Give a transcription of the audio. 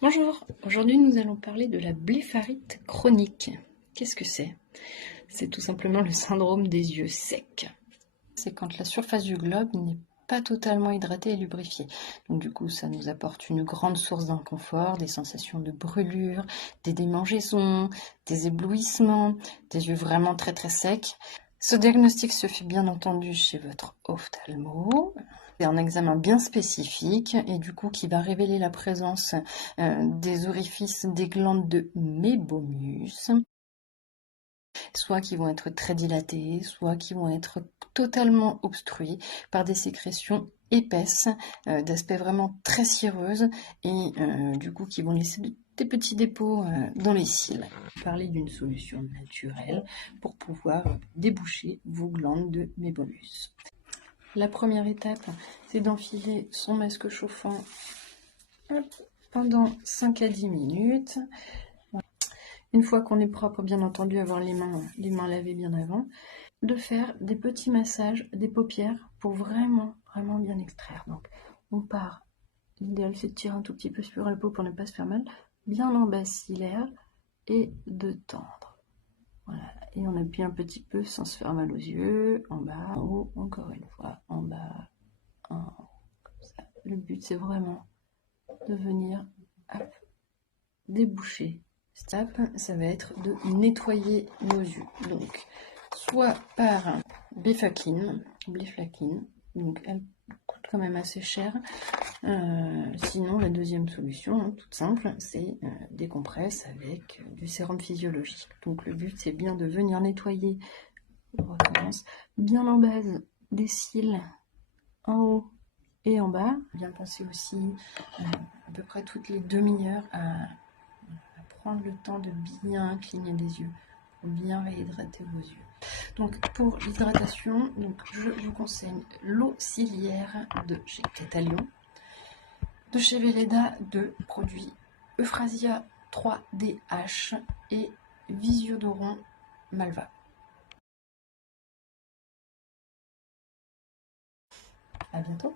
Bonjour, aujourd'hui nous allons parler de la blépharite chronique. Qu'est-ce que c'est? C'est tout simplement le syndrome des yeux secs. C'est quand la surface du globe n'est pas totalement hydratée et lubrifiée. Donc du coup ça nous apporte une grande source d'inconfort, des sensations de brûlure, des démangeaisons, des éblouissements, des yeux vraiment très très secs. Ce diagnostic se fait bien entendu chez votre ophtalmo. C'est un examen bien spécifique et du coup qui va révéler la présence des orifices des glandes de Mébomus, soit qui vont être très dilatés, soit qui vont être totalement obstrués par des sécrétions épaisses, d'aspect vraiment très cireuses et du coup qui vont laisser des petits dépôts dans les cils. Parler d'une solution naturelle pour pouvoir déboucher vos glandes de Mébomus. La première étape, c'est d'enfiler son masque chauffant pendant 5 à 10 minutes. Une fois qu'on est propre, bien entendu, avoir les mains lavées bien avant, de faire des petits massages des paupières pour vraiment bien extraire. Donc, on part, l'idéal c'est de tirer un tout petit peu sur la peau pour ne pas se faire mal, bien en bacillaire et de tendre. Voilà, et on appuie un petit peu sans se faire mal aux yeux, en bas, en haut, encore une fois, en bas, en haut, comme ça. Le but c'est vraiment de venir déboucher. Ça va être de nettoyer nos yeux. Donc, soit par Bléflaquine, donc elle coûte quand même assez cher. Sinon, la deuxième solution, toute simple, c'est des compresses avec du sérum physiologique. Donc le but, c'est bien de venir nettoyer, on recommence, bien en base des cils, en haut et en bas. Bien penser aussi à peu près toutes les demi-heures à prendre le temps de bien cligner des yeux, pour bien réhydrater vos yeux. Donc pour l'hydratation, je vous conseille l'eau ciliaire de chez Kétalion, de chez Velleda, de produits Euphrasia 3DH et Visiodoron Malva. À bientôt.